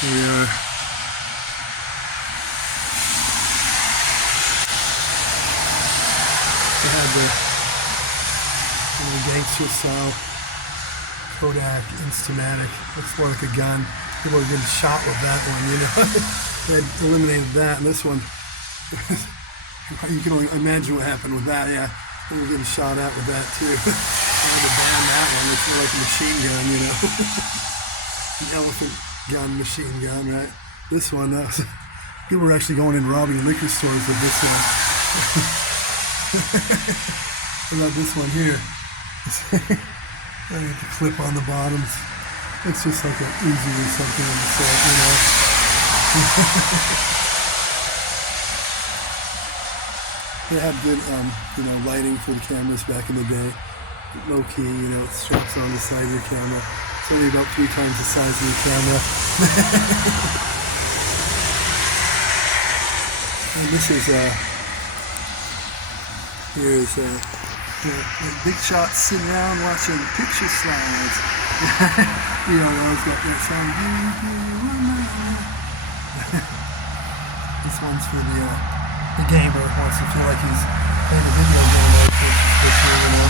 Here we are. They had the gangster style Kodak Instamatic. Looks more like a gun. People are getting shot with that one, you know. They had eliminated that, and this one, you can only imagine what happened with that, yeah. They were getting shot at with that too. I had to ban that one, which was like a machine gun, you know. An elephant gun, machine gun, right? This one, people were actually going and robbing liquor stores with this one. What about this one here? I get the clip on the bottoms. It's just like an Uzi or something on the set, you know. They had good, lighting for the cameras back in the day. Low key, you know, it straps on the side of your camera. It's only about 3 times the size of your camera. And this is here's big shots sitting around watching picture slides. You know, those got that song. This one's for the gamer who wants to feel like he's playing a video game like this year, you know.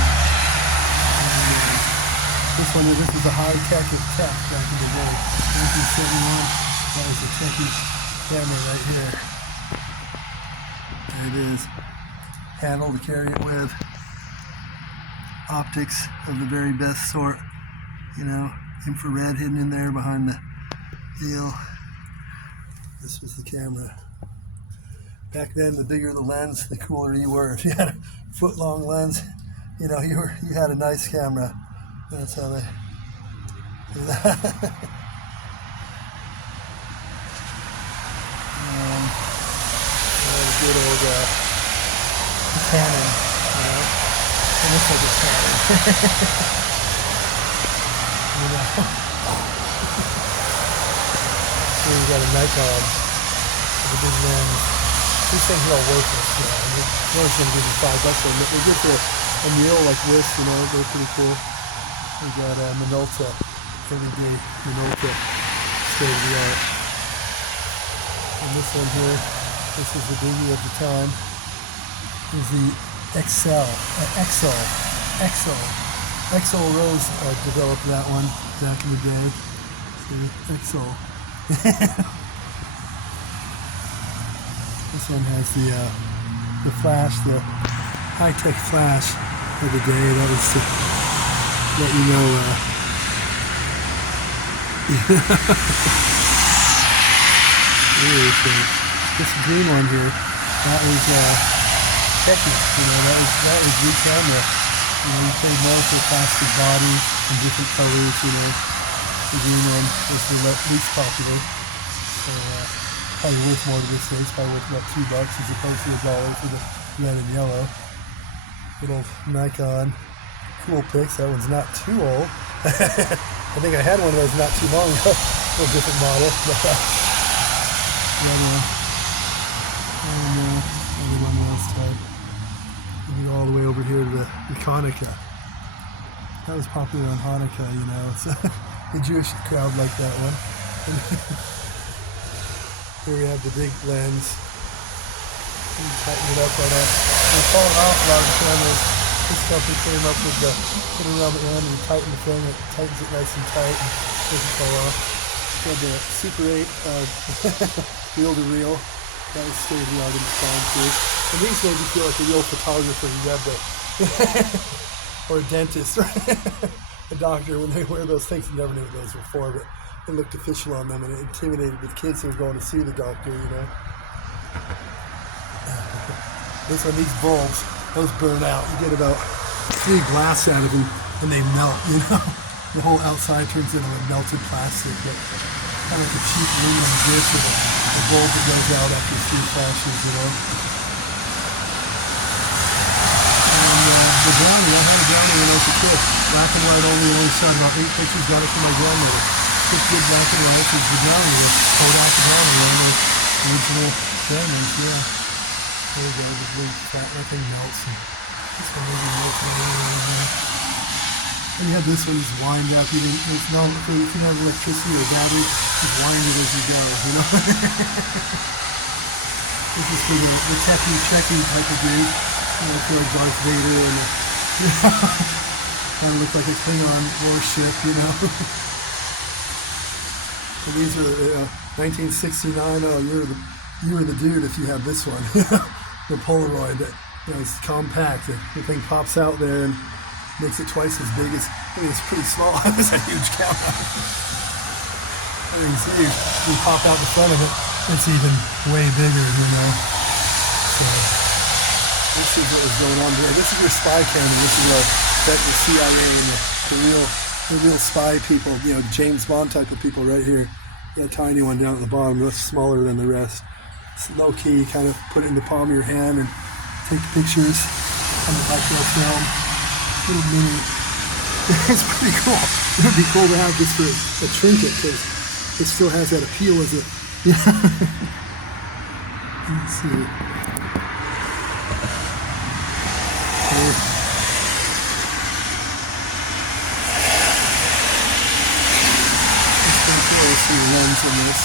And, this is a high-tech tech back in the day. 1971, that was a techie camera right here. There it is. Handle to carry it with. Optics of the very best sort. You know, infrared hidden in there behind the deal. This was the camera. Back then, the bigger the lens, the cooler you were. If you had a foot-long lens, you know, you had a nice camera. That's how they do that. Good old Canon, you know. It looks like a Canon. You know. Here you got a Nikon with a big lens. These things are all worthless, you know. You're always going to give you $5 for them, but they're good for a meal like this, you know. They're pretty cool. We got Minolta, everyday Minolta, state of the art. And this one here, this is the biggie of the time, is the XL Rose developed that one back in the day. See, XL. This one has the flash, the high-tech flash of the day. That was to let you know. This green one here, that was techie. You know, that was good camera. You know, you played more with the plastic body in different colors. You know, the green one was the least popular. So probably worth more to this day. It's probably worth about $2 as opposed to $1 for the red and yellow. Good old Nikon. Cool pics. That one's not too old. I think I had one of those not too long ago. A little different model. But, the other one. And another one last time. And go all the way over here to the Hanukkah. That was popular on Hanukkah, you know. So the Jewish crowd liked that one. Here we have the big lens. You tighten it up on a. They're falling off a lot of the cameras. This company came up with the put it around the end and you tighten the thing. It tightens it nice and tight and doesn't fall off. So the Super 8 reel to reel. That was state of the art in the time too. And these made you feel like a real photographer. You have the or a dentist, right? A doctor when they wear those things. You never knew what those were for, but it looked official on them and it intimidated the kids who were going to see the doctor, you know. This one, these bulbs, those burn out. You get about 3 blasts out of them and they melt, you know. The whole outside turns into a melted plastic, but kind of like a cheap aluminum dish with a bulb that goes out after a few flashes, you know. And the brownie, I had a brownie when I was a kid. Black and white only shot about 8 pictures, got it from my grandmother. Just good black and white, it's the brownie, the Kodak brownie, one of the original cameras, yeah. There we go, the blue fat, that thing melts. And this one maybe melts right here. And you have this one, just wind up. It's not, if you don't have electricity or battery, just wind it as you go, you know? This is for the techie checking type of dude. You know, for Darth Vader and, you know, kind of look like a Klingon warship, you know? And these are 1969. Oh, you're the dude if you have this one. The Polaroid. You know, it's compact. The thing pops out there and makes it twice as big as. I mean, it's pretty small. It's a huge camera. I mean, it's huge. You pop out the front of it, it's even way bigger, you know. So this is what was going on here. This is your spy camera. This is the CIA and the real spy people. You know, James Bond type of people right here. That tiny one down at the bottom, that's smaller than the rest. It's low key. Kind of put it in the palm of your hand and take pictures on the microfilm. Little mini. It's pretty cool. It would be cool to have this for a trinket because it still has that appeal as a. Let's see. Okay. It's pretty cool to see the lens in this.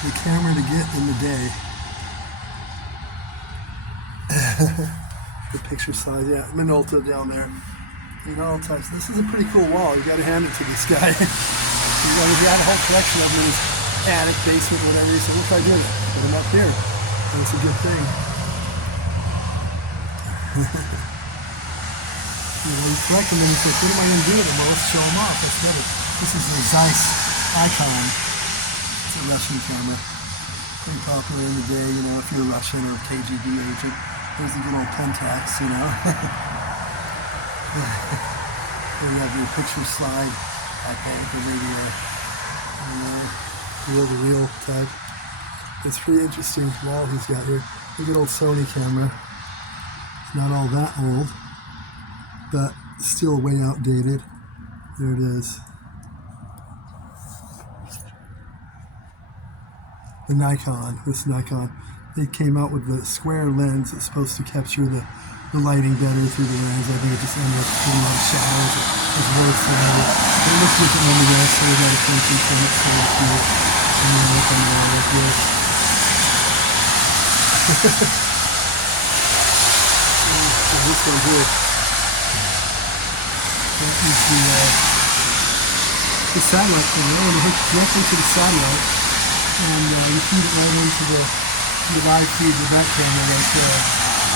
The camera to get in the day. The picture size, yeah, Minolta down there. You know, all types. This is a pretty cool wall. You got to hand it to this guy. He had a whole collection of them in his attic, basement, whatever. He said, "What can I do? Put them up here." And it's a good thing. You know, you collect them and you say, "What am I going to do with them?" Well, let's show them off. Let's get it. This is the Jayce icon. It's a Russian camera. Pretty popular in the day, you know, if you're a Russian or a KGB agent. There's the good old Pentax, you know. There you have your picture slide, I think, or maybe the real type. It's pretty interesting wall he's got here. Look at old Sony camera. It's not all that old, but still way outdated. There it is. The Nikon, this Nikon, they came out with the square lens that's supposed to capture the lighting better through the lens. I think it just ended up putting a lot of shadows. It's worse than ever. It looks different on the rest, so we got attention from it, so it's good. And then look on the wall like this. And this one here, that is the satellite camera, and it hooks directly to the satellite. And you feed it right into the live feed with that camera right there.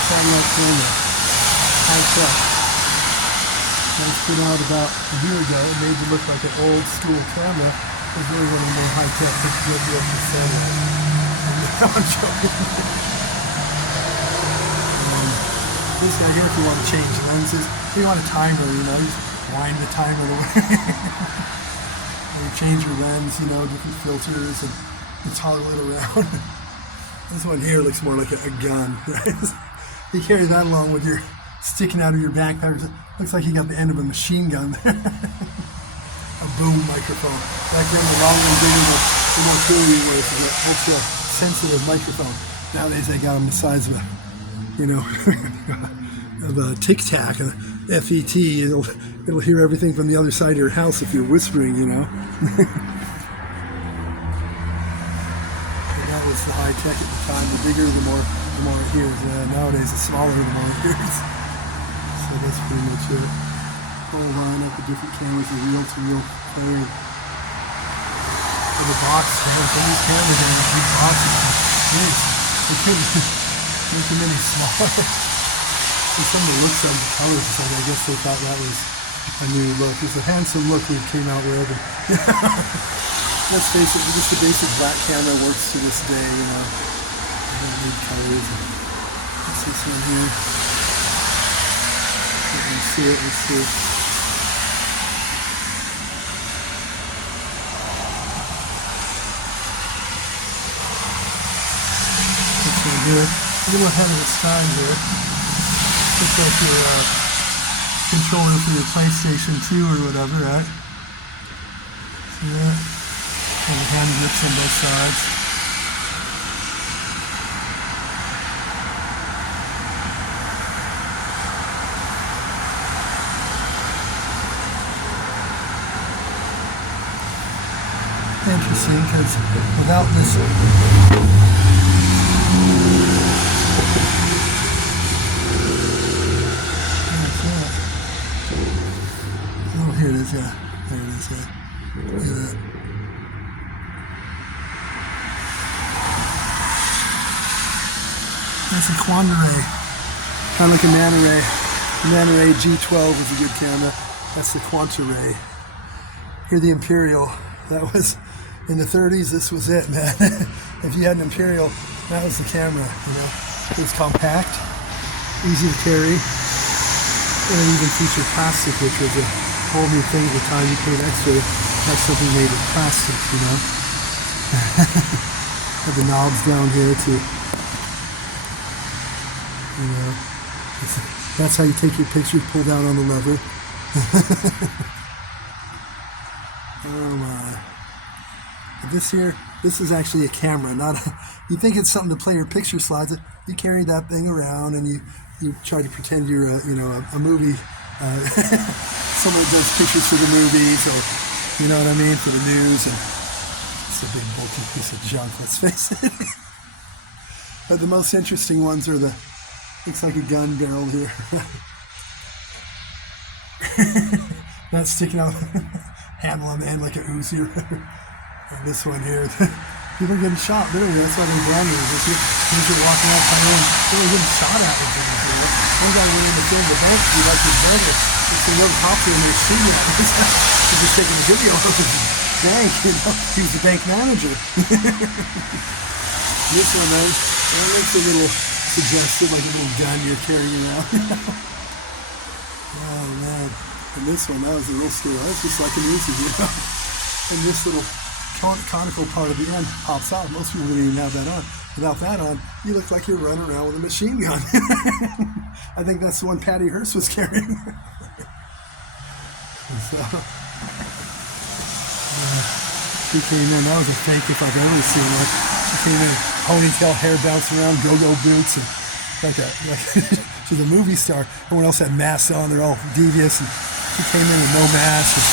Satellite camera. High tech. That was put out about a year ago. It made it look like an old school camera. It was really one of the more high tech pictures of the satellite. I'm joking. This guy here, if you want to change lenses, if you want a timer, you know, you just wind the timer away. You change your lens, you know, different filters and toggle it around. This one here looks more like a gun, right? You carry that along with your sticking out of your backpack. Looks like you got the end of a machine gun there. A boom microphone. Back then, the longer and bigger, the more cool you were. It's an ultra sensitive microphone. Nowadays, they got them the size of a, you know, of a Tic Tac, a FET. It'll hear everything from the other side of your house if you're whispering, you know. That was the high tech at the time. The bigger, the more it hears. Nowadays, the smaller, the more it hears. So that's pretty much it. Whole lineup of different cameras, the reel-to-reel playing. And the box, man, some of these cameras are in these boxes. They couldn't make them any smaller. And some of the looks of the colors, so I guess they thought that was a new look. It's a handsome look we came out with. Let's face it, just the basic black camera works to this day, you know. I don't need colors. What's this one here? Let's see it, let's see. This one here, a little ahead of its time here. Looks like your controller for your PlayStation 2 or whatever, right? See that? And the hand grips on both sides. interesting because without this, oh, here it is, yeah, there it is, yeah. Look at that. That's a quanta ray, kind of like a nanoray. The nanoray G12 is a good camera. That's the quanta ray. Here the Imperial, that was in the 30s, this was it, man. If you had an Imperial, that was the camera, you know. It was compact, easy to carry, and it even featured plastic, which was a whole new thing at the time. You paid extra to have something made of plastic, you know. Had the knobs down here too. You know, that's how you take your pictures, pull down on the lever. Oh my. This here, this is actually a camera, not a, you think it's something to play your picture slides. You carry that thing around and you try to pretend you're a movie, someone that does pictures for the movies, or you know what I mean, for the news. And it's a big bulky piece of junk, let's face it. But the most interesting ones are the, looks like a gun barrel here. That's sticking out, handle on the end like a Uzi. And this one here, people are getting shot, literally. That's why they're brand new. If you're walking out behind, they're getting shot at with them. You know? One guy went in the bank, he liked his brother. It's a little cop in there shooting at him. He's just taking a video of his bank, you know. He was the bank manager. This one, man, that looks a little suggestive, like a little gun you're carrying around. Oh man. And this one, that was a real scale. That's just like an Uzi, you know. And this little conical part of the end pops out. Most people didn't even have that on. Without that on, you look like you're running around with a machine gun. I think that's the one Patty Hearst was carrying. So, she came in. That was a fake if I've ever seen one. She came in, ponytail, hair bouncing around, go-go boots, and like she's a movie star. Everyone else had masks on. They're all devious, and she came in with no mask. And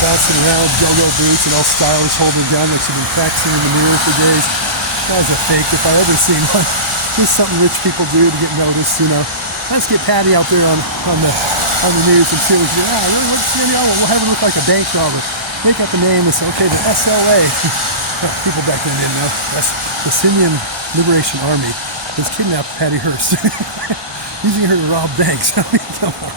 bouncing around, go-go boots, and all stylish, holding a gun like she'd been practicing in the mirror for days. That was a fake if I ever seen one. Just something rich people do to get noticed, you know. Let's get Patty out there on the news and see what we do. What's the name? We'll have it look like a bank robber. Make up a name and say, okay, the SLA. People back then didn't know. That's the Syrian Liberation Army has kidnapped Patty Hearst, using her to rob banks. I mean, come on.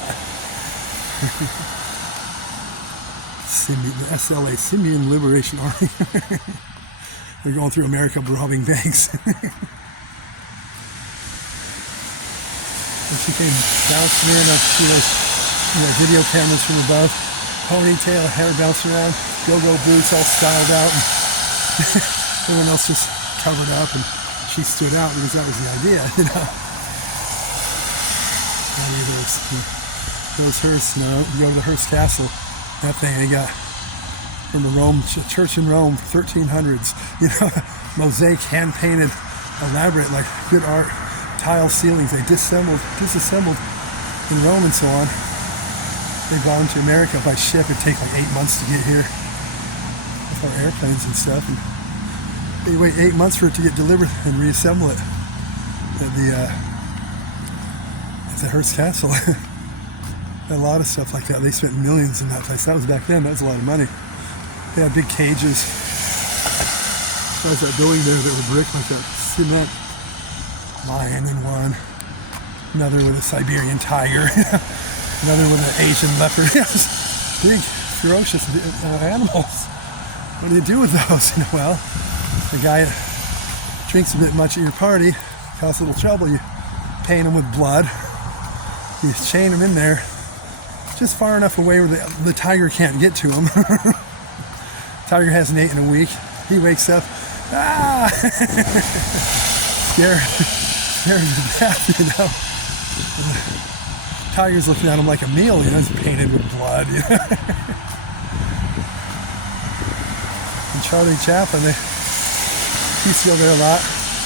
The SLA, Syrian Liberation Army. They're going through America robbing banks. And she came bouncing in up through those video cameras from above. Ponytail, hair bouncing around, go-go boots all styled out. And everyone else just covered up, and she stood out because that was the idea, you know. Those Hearst, you go to the Hearst Castle. That thing they got from the church in Rome, 1300s, you know, mosaic, hand-painted, elaborate, like good art, tile ceilings. They disassembled in Rome and so on. They brought them to America by ship. It'd take like 8 months to get here with our airplanes and stuff. And they wait 8 months for it to get delivered and reassemble it at the Hearst Castle. A lot of stuff like that. They spent millions in that place. That was back then. That was a lot of money. They had big cages. There's that building there that was brick like that cement lion in one. Another with a Siberian tiger. Another with an Asian leopard. Big, ferocious animals. What do you do with those? Well, the guy drinks a bit much at your party, causes a little trouble. You paint him with blood. You chain him in there just far enough away where the tiger can't get to him. Tiger hasn't eaten in a week. He wakes up, scared to death, you know. And the tiger's looking at him like a meal, you know, he's painted with blood, you know. And Charlie Chaplin, he used to go there a lot.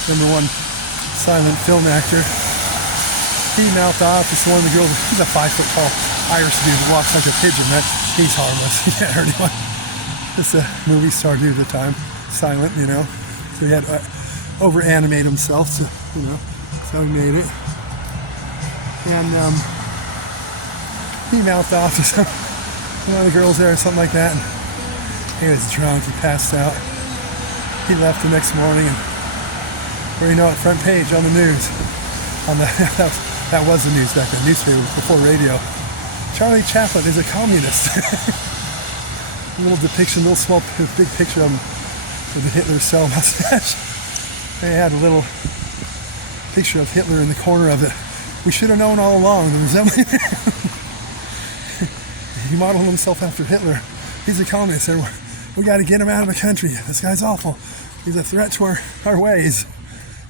Remember one silent film actor, he mouthed off to one of the girls. He's a 5 foot tall Irish dude who walks like a pigeon, right? He's harmless. He can't hurt anyone. just a movie star dude at the time, silent, you know. So he had to over-animate himself, so, you know, that's how he made it. And he mouthed off to one of the girls there or something like that. And he was drunk, he passed out. He left the next morning, and where you know it, front page on the news. That was the news back then, newspaper before radio. Charlie Chaplin is a communist. A little depiction, little small, big picture of him with the Hitler cell mustache. They had a little picture of Hitler in the corner of it. We should have known all along. The resembling. He modeled himself after Hitler. He's a communist, and we got to get him out of the country. This guy's awful. He's a threat to our ways.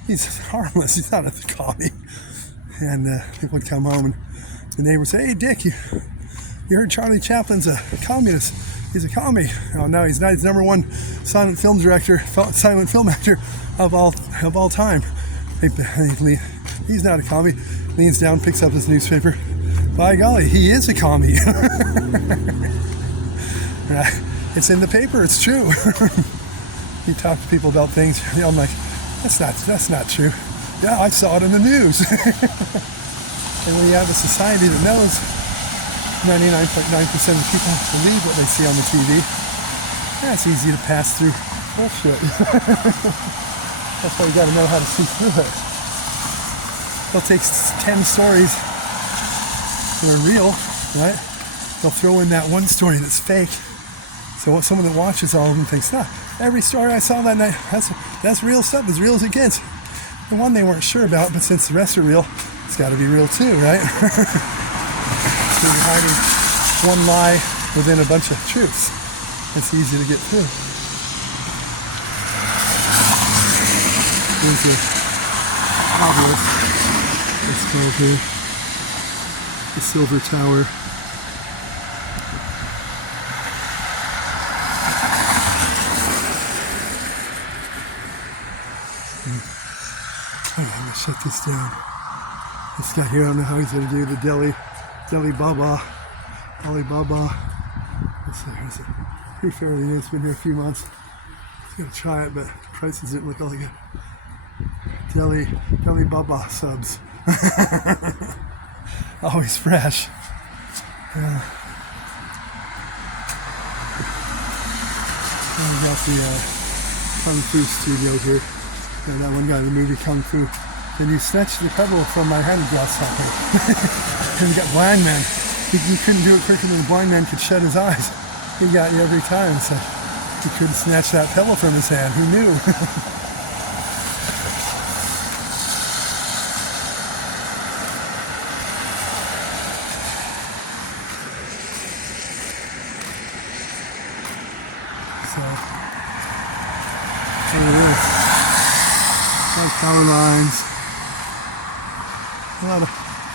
He's harmless. He's not a commie. And people would come home, and the neighbor would say, "Hey, Dick, you heard Charlie Chaplin's a communist? He's a commie." Oh no, he's not. He's number one silent film director, silent film actor of all time. He's not a commie. Leans down, picks up his newspaper. By golly, he is a commie. It's in the paper. It's true. You talk to people about things. You know, I'm like, that's not true. Yeah, I saw it in the news. And when you have a society that knows 99.9% of people believe what they see on the TV, yeah, it's easy to pass through bullshit. That's why you got to know how to see through it. They'll take 10 stories that are real, right? They'll throw in that one story that's fake. So someone that watches all of them thinks, nah, every story I saw that night, that's real stuff, as real as it gets. The one they weren't sure about, but since the rest are real, it's got to be real too, right? So you're hiding one lie within a bunch of truths. It's easy to get through. These are obelisks. It's called here the Silver Tower. I'm gonna shut this down. This guy here, I don't know how he's gonna do the Delhi Baba. It's pretty fairly new. It's been here a few months. I'm gonna try it, but the prices didn't look all good. Delhi Baba subs. Always fresh. We got the Kung Fu studio here. Yeah, that one guy in the movie Kung Fu. And you snatched the pebble from my hand grasshopper. And you got blind man. You couldn't do it quicker than the blind man could shut his eyes. He got you every time. So he couldn't snatch that pebble from his hand. Who knew? Power lines.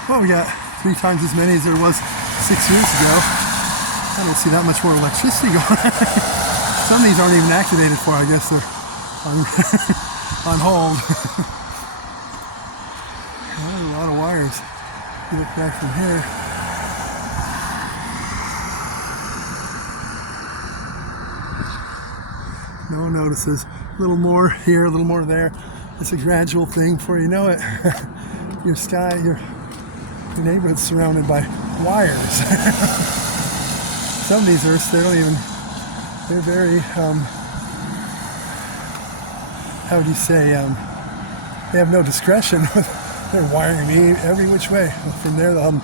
Well, we got 3 times as many as there was 6 years ago. I don't see that much more electricity going on. Some of these aren't even activated for, I guess they're on hold. Well, a lot of wires. You look back from here. No notices. A little more here, a little more there. It's a gradual thing. Before you know it, your neighborhood's surrounded by wires. Some of these Earths, they're very, how would you say, they have no discretion. They're wiring me every which way. From there, I'm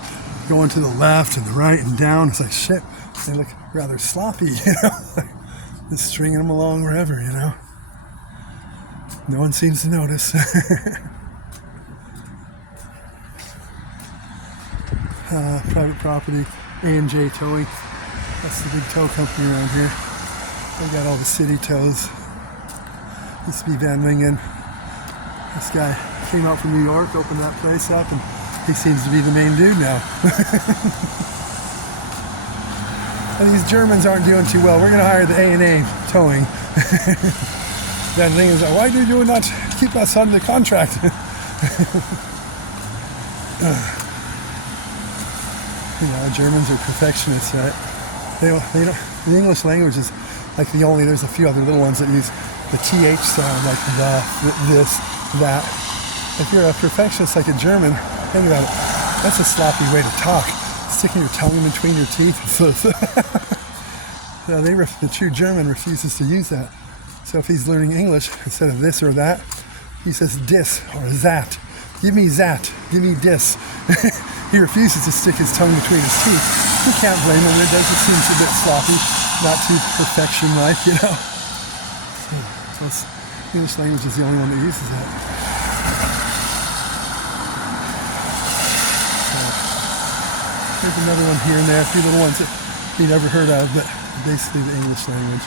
going to the left and the right and down. It's like, shit, they look rather sloppy, you know? Just stringing them along wherever, you know? No one seems to notice. Private property, ANZA towing. That's the big tow company around here. They got all the city tows. Used to be Van Wingen. This guy came out from New York, opened that place up, and he seems to be the main dude now. And these Germans aren't doing too well. We're going to hire the A&A towing. That thing is, why do you not keep us on the contract? You know, Germans are perfectionists, right? They don't, the English language is Like there's a few other little ones that use the TH sound, like the, this, that. If you're a perfectionist like a German, think about it. That's a sloppy way to talk. Sticking your tongue in between your teeth. No, the true German refuses to use that. So if he's learning English, instead of this or that, he says dis or that. Give me that. Give me dis. He refuses to stick his tongue between his teeth. You can't blame him. It does. It seems a bit sloppy, not too perfection-like, you know. So English language is the only one that uses that. There's another one here and there, a few little ones that you never heard of, but basically the English language.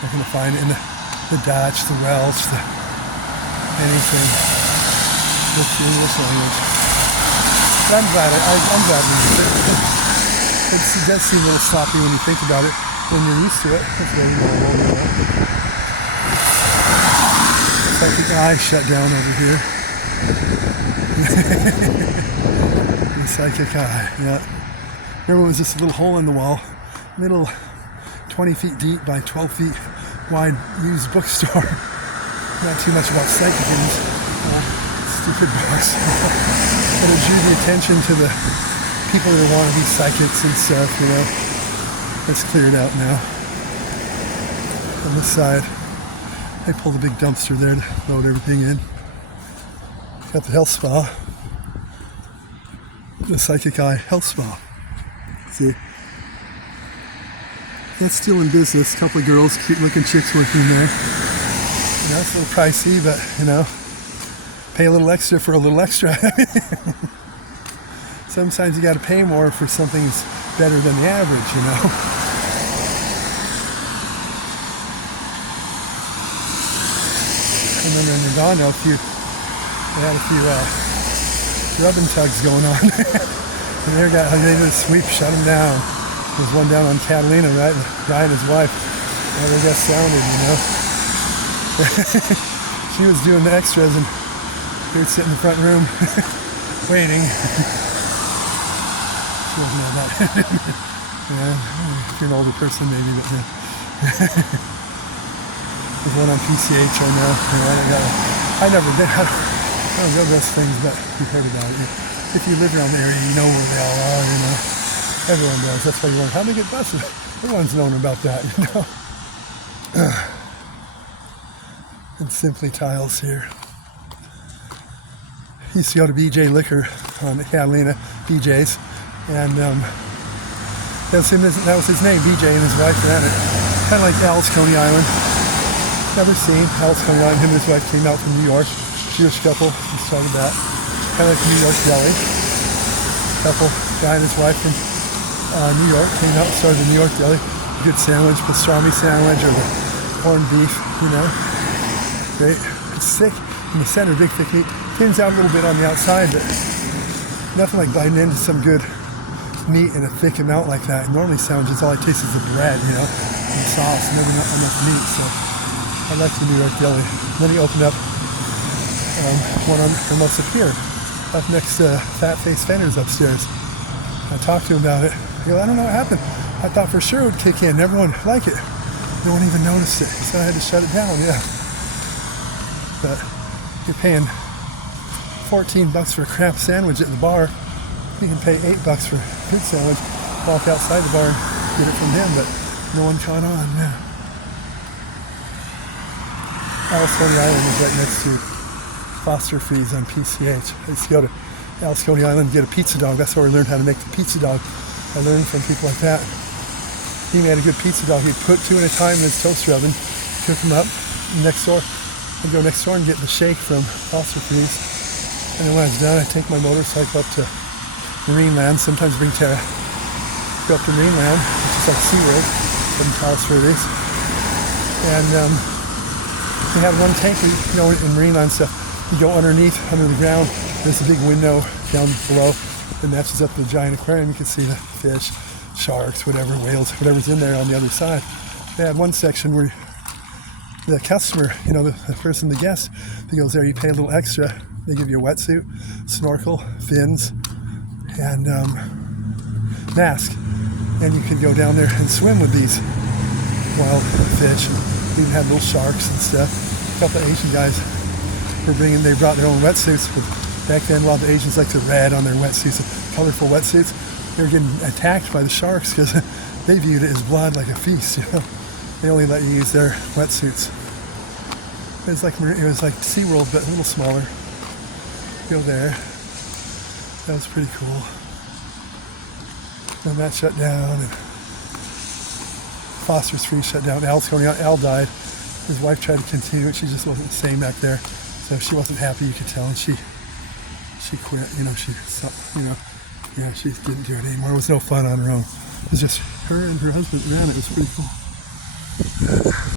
You're going to find it in the Dutch, the Welsh, anything with the English language. But I'm glad we use it. It does seem a little sloppy when you think about it. When you're used to it, it's very normal. You know? Psychic eye shut down over here. The psychic eye, yeah. There was this little hole in the wall, little 20 feet deep by 12 feet wide used bookstore. Not too much about psychic things, stupid books. But it drew the attention to the people who want to be psychics and stuff, you know. It's cleared out now. On this side, I pulled a big dumpster there to load everything in. Got the health spa. The Psychic Eye Health Spa. See? That's still in business. A couple of girls, cute looking chicks working there. You know, it's a little pricey, but you know, pay a little extra for a little extra. Sometimes you got to pay more for something that's better than the average, you know. I remember in Nirvana, they had a few rubbing tugs going on. And they did a sweep, shut them down. There's one down on Catalina, right? The guy and his wife, they got sounded, you know. She was doing the extras and he would sit in the front room waiting. She wasn't on that. Yeah, if you're an older person maybe, but yeah. There's one on PCH I know. I never did. I don't go to those things, but you've heard about it. If you live around the area, you know where they all are, you know. Everyone does. That's why you learn how to get buses. Everyone's known about that, you know. And Simply Tiles here. He used to go to BJ Liquor on Catalina, BJ's, and that was his name, BJ, and his wife ran it. Kind of like Al's Coney Island. Never seen Al's Coney Island. Him and his wife came out from New York. Jewish couple, he started that. Kind of like New York Deli. Couple, guy and his wife from New York came out and started the New York Deli. Good sandwich, pastrami sandwich or the corned beef, you know. Great. It's thick in the center, big thick meat. Thins out a little bit on the outside, but nothing like biting into some good meat in a thick amount like that. Normally sandwiches, all I taste is the bread, you know, and the sauce, never enough meat. So I like the New York Deli. Then he opened up one on almost up here, up next to Fat Face Fenders upstairs. I talked to him about it. He goes, I don't know what happened. I thought for sure it would kick in. Everyone would like it. No one even noticed it. So I had to shut it down, yeah. But you're paying $14 for a crap sandwich at the bar. You can pay $8 for a good sandwich, walk outside the bar and get it from him, but no one caught on, yeah. Alice Coney Island is right next to Foster Freeze on PCH. I used to go to Alice Coney Island and get a pizza dog. That's where I learned how to make the pizza dog. I learned from people like that. He made a good pizza dog. He'd put 2 at a time in his toaster oven, cook them up next door. I'd go next door and get the shake from Foster Freeze. And then when I was done, I'd take my motorcycle up to Marineland. Sometimes bring Tara. Go up to Marineland, which is like SeaWorld, 7 miles where it is. And they have one tank, you know, in Marineland stuff. You go underneath, under the ground. There's a big window down below that matches up the giant aquarium. You can see the fish, sharks, whatever, whales, whatever's in there on the other side. They had one section where the customer, you know, the person, the guest, he goes there, you pay a little extra. They give you a wetsuit, snorkel, fins, and mask. And you can go down there and swim with these. wild fish. We even had little sharks and stuff. A couple of Asian guys they brought their own wetsuits. Back then, a lot of the Asians liked to red on their wetsuits, colorful wetsuits. They were getting attacked by the sharks because they viewed it as blood, like a feast. You know, they only let you use their wetsuits. It was like SeaWorld, but a little smaller. Go there. That was pretty cool. And that shut down. And Phosphorus Free shut down. Al died. His wife tried to continue it. She just wasn't the same back there. So she wasn't happy, you could tell, and she quit. You know, she didn't do it anymore. It was no fun on her own. It was just her and her husband ran it. It was pretty cool.